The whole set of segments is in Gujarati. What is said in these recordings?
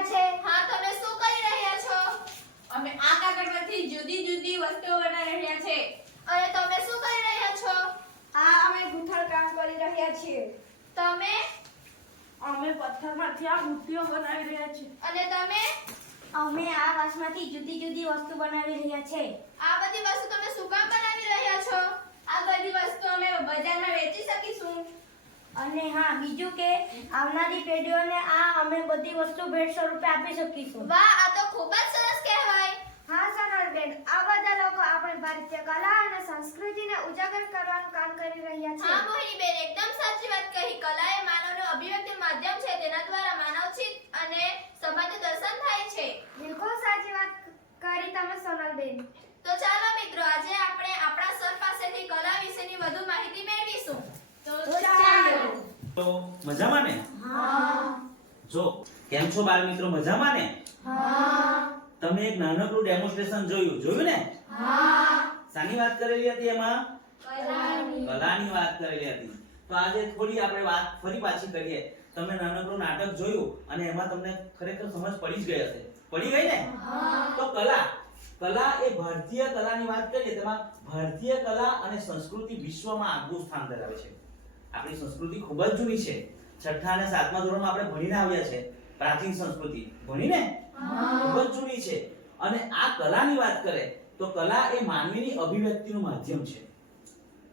રહ્યા છે? હા, તમે શું કરી રહ્યા છો? અમે આ કાગળ પરથી જુદી જુદી વસ્તુઓ બનાવી રહ્યા છે. અને તમે શું કરી રહ્યા છો? અમે ગૂંથણ કામ કરી રહ્યા છીએ. તમે અમે પથ્થરમાંથી આ મૂર્તિઓ બનાવી રહ્યા છીએ. અને તમે અમે આ વાંસમાંથી જુદી જુદી વસ્તુ બનાવી રહ્યા છે. આ બધી વસ્તુ તમે શું કામ બનાવી રહ્યા છો? આ બધી વસ્તુ અમે બજારમાં વેચી શકીશું. અને હા, બીજું કે આવનારી પેઢીઓને અમે બધી વસ્તુ ભેટ સ્વરૂપે આપી શકીશું. વાહ, આ તો ખૂબ જ સરસ કહેવાય. હા સોનલબેન, આ બધા લોકો આપણી ભારતીય કલા અને સંસ્કૃતિને ઉજાગર કરવાનું કામ કરી રહ્યા છે. હા મોહિનીબેન, એકદમ સાચી વાત કહી. કલા એ માનવનું અભિવ્યક્તિ માધ્યમ છે. તેના દ્વારા માનવચિત્ત અને સમાજનું દર્શન થાય છે. બિલકુલ સાચી વાત કરી તમે સોનલબેન. તો ચાલો મિત્રો, આજે આપણે આપણા સર પાસેથી કલા વિશેની વધુ માહિતી મેળવીશું. તો ચાલો. તો મજામાં ને? હા. જો કેમ છો બાળ મિત્રો, મજામાં ને? હા. તમે એક નાનકડું ડેમોન્સ્ટ્રેશન જોયું ને? હા. શાની વાત કરેલી હતી એમાં? કલાની. કલાની વાત કરેલી હતી. તો આજે થોડી આપણે વાત ફરી પાછી કરીએ. તમે નાનકડું નાટક જોયું અને એમાં તમને ખરેખર સમજ પડી જ ગઈ હશે. પડી ગઈ ને? હા. તો કલા એ ભારતીય કલાની વાત કરીએ, તેમાં ભારતીય કલા અને સંસ્કૃતિ વિશ્વમાં આગવું સ્થાન ધરાવે છે. આપણી સંસ્કૃતિ ખૂબ જ જૂની છે. 6ઠ્ઠા અને 7મા ધોરણમાં આપણે ભણીને આવ્યા છે. પ્રાચીન સંસ્કૃતિ ભણીને ખૂબ જ જૂની છે. અને આ કલાની વાત કરે તો કલા એ માનવીની અભિવ્યક્તિનું માધ્યમ છે.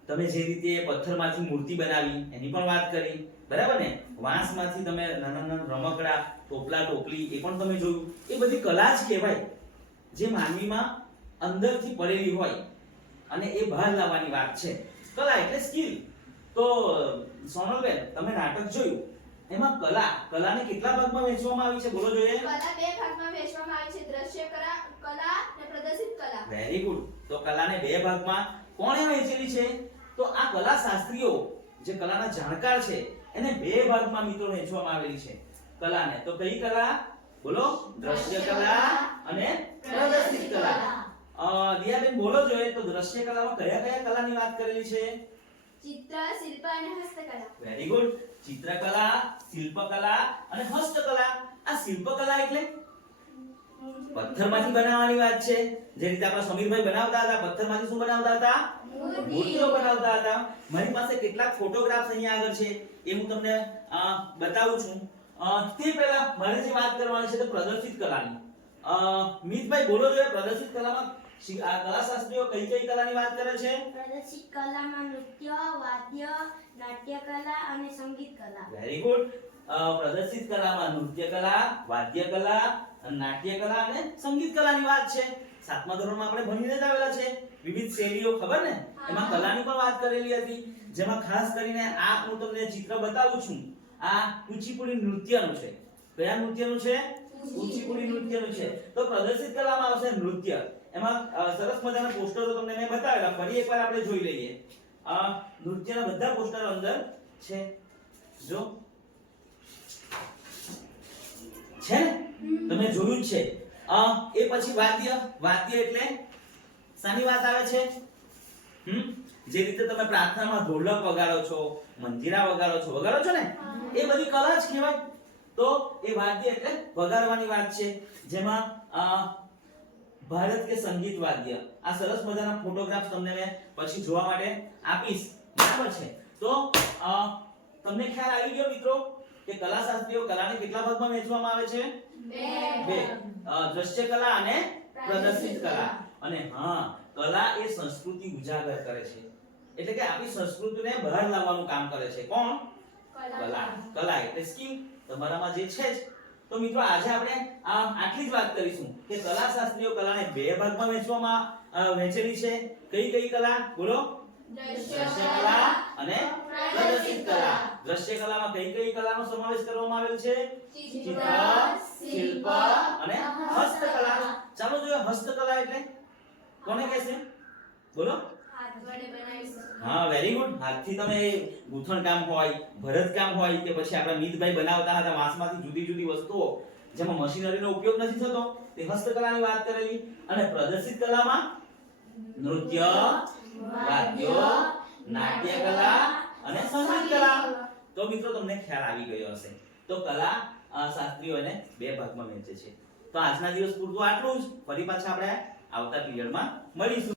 તમે જે રીતે પથ્થરમાંથી મૂર્તિ બનાવી એની પણ વાત કરી, બરાબર ને? વાંસમાંથી તમે નાના નાના રમકડા, ટોપલા ટોપલી એ પણ તમે જોયું. એ બધી કલા જ કહેવાય, જે માનવીમાં અંદરથી પડેલી હોય અને એ બહાર લાવવાની વાત છે. કલા એટલે સ્કિલ. તો સોનલબેન, તમે નાટક જોયું, એમાં કલાને કેટલા ભાગમાં વહેંચવામાં આવી છે? બોલો જોઈએ. કલા 2 ભાગમાં વહેંચવામાં આવી છે: દ્રશ્ય કલા અને પ્રદર્શિત કલા. Very good. તો કલાને 2 ભાગમાં કોણે વહેંચેલી છે? તો આ કલા શાસ્ત્રીઓ, જે કલાના જાણકાર છે, એને 2 ભાગમાં મિત્રો વહેંચવામાં આવેલી છે કલાને. તો કઈ કલા? બોલો. દ્રશ્ય કલા અને પ્રદર્શિત કલા. દિયાબેન બોલો જોઈએ. તો દ્રશ્ય કલામાં કયા કયા કલાની વાત કરેલી છે? ચિત્ર, શિલ્પ અને હસ્તકલા. Very good. ચિત્રકલા, શિલ્પકલા અને હસ્તકલા. આ શિલ્પકલા એટલે પથ્થરમાંથી બનાવવાની વાત છે. જે રીતે આપણા સમીરભાઈ બનાવતા હતા, પથ્થરમાંથી શું બનાવતા હતા? મૂર્તિઓ બનાવતા હતા. મારી પાસે કેટલાક ફોટોગ્રાફ્સ અહીંયા આગળ છે, એ હું તમને બતાવું છું. તે પહેલા મારે જે વાત કરવાની છે તે પ્રદર્શિત કલાની. મિતભાઈ બોલો જોઈએ. પ્રદર્શિત કલામાં આ કલાશાસ્ત્રીઓ કઈ કઈ કલાની વાત કરે છે? પ્રદર્શિત કલામાં નૃત્ય, વાદ્ય, નાટ્ય કલા અને સંગીત કલા. Very good. પ્રદર્શિત કલામાં નૃત્ય કલા, વાદ્ય કલા, નાટ્ય કલા અને સંગીત કલાની વાત છે. 7મા ધોરણમાં આપણે ભણીને જ આવેલા છે. વિવિધ શૈલીઓ, ખબર ને? એમાં કલાની પણ વાત કરેલી હતી, જેમાં ખાસ કરીને આ હું તમને ચિત્ર બતાવું છું. આ કુચીપુડી નૃત્યનું છે. કયા નૃત્યનું છે? કુચીપુડી નૃત્યનું છે. તો પ્રદર્શિત કલામાં આવશે નૃત્ય. એમાં સરસ મજાના પોસ્ટરો તમને મેં બતાવેલા. ફરી એકવાર આપણે જોઈ લઈએ. નૃત્યના બધા પોસ્ટરો અંદર છે. જો છે ને? તમે જોયું જ છે. એ પછી વાદ્ય એટલે શાની વાત આવે છે? જે રીતે તમે પ્રાર્થનામાં ઢોલક વગાડો છો, મંજીરા વગાડો છો ને? એ બધી કલા જ કહેવાય. તો એ વાદ્ય એટલે વગાડવાની વાત છે, જેમાં ભારત કે સંગીત વાદ્ય. આ સરસ મજાના ફોટોગ્રાફ્સ તમને મેં પછી જોવા માટે આપીશ, બરાબર છે? તો તમને ખ્યાલ આવી ગયો મિત્રો કે કલાશાસ્ત્રીઓ કલાને કેટલા ભાગમાં વહેંચવામાં આવે છે? 2. દ્રશ્ય કલા અને પ્રદર્શિત કલા. અને હા, કલા એ સંસ્કૃતિ ઉજાગર કરે છે. એટલે કે આપણી સંસ્કૃતિને બહાર લાવવાનું કામ કરે છે. કોણ? કલા એટલે સ્કિલ. તમારામાં જે છે જ. તો મિત્રો આજે આપણે આટલી જ વાત કરીશું કે કલાશાસ્ત્રીઓ કલાને 2 ભાગમાં વહેંચેલી છે. કઈ કઈ કલા? બોલો. દ્રશ્ય કલા અને પ્રદર્શિત કલા. દ્રશ્ય કલામાં કઈ કઈ કલાનો સમાવેશ કરવામાં આવેલ છે? ચિત્ર, શિલ્પ અને હસ્તકલા. ચાલો જોઈએ હસ્તકલા એટલે કોને કહેશે? બોલો. હાથ વડે બનાવી શકાય. હા, વેરી ગુડ. હાથથી તમે ગૂંથણ કામ હોય, ભરત કામ હોય કે પછી આપણા મિતભાઈ બનાવતા હતા વાંસમાંથી જુદી જુદી વસ્તુઓ, જેમાં મશીનરીનો ઉપયોગ નથી થતો, તે હસ્તકલાની વાત કરેલી. અને પ્રદર્શિત કલામાં નૃત્ય, વાદ્યો, નાટ્ય કલા અને સંગીત કલા. તો મિત્રો તમને ખ્યાલ આવી ગયો હશે. તો કલા શાસ્ત્રીઓ એને બે ભાગમાં વહેંચે છે. તો આજના દિવસ પૂરતું આટલું જ. ફરી પાછા આપણે આવતા પીરિયડમાં મળીશું.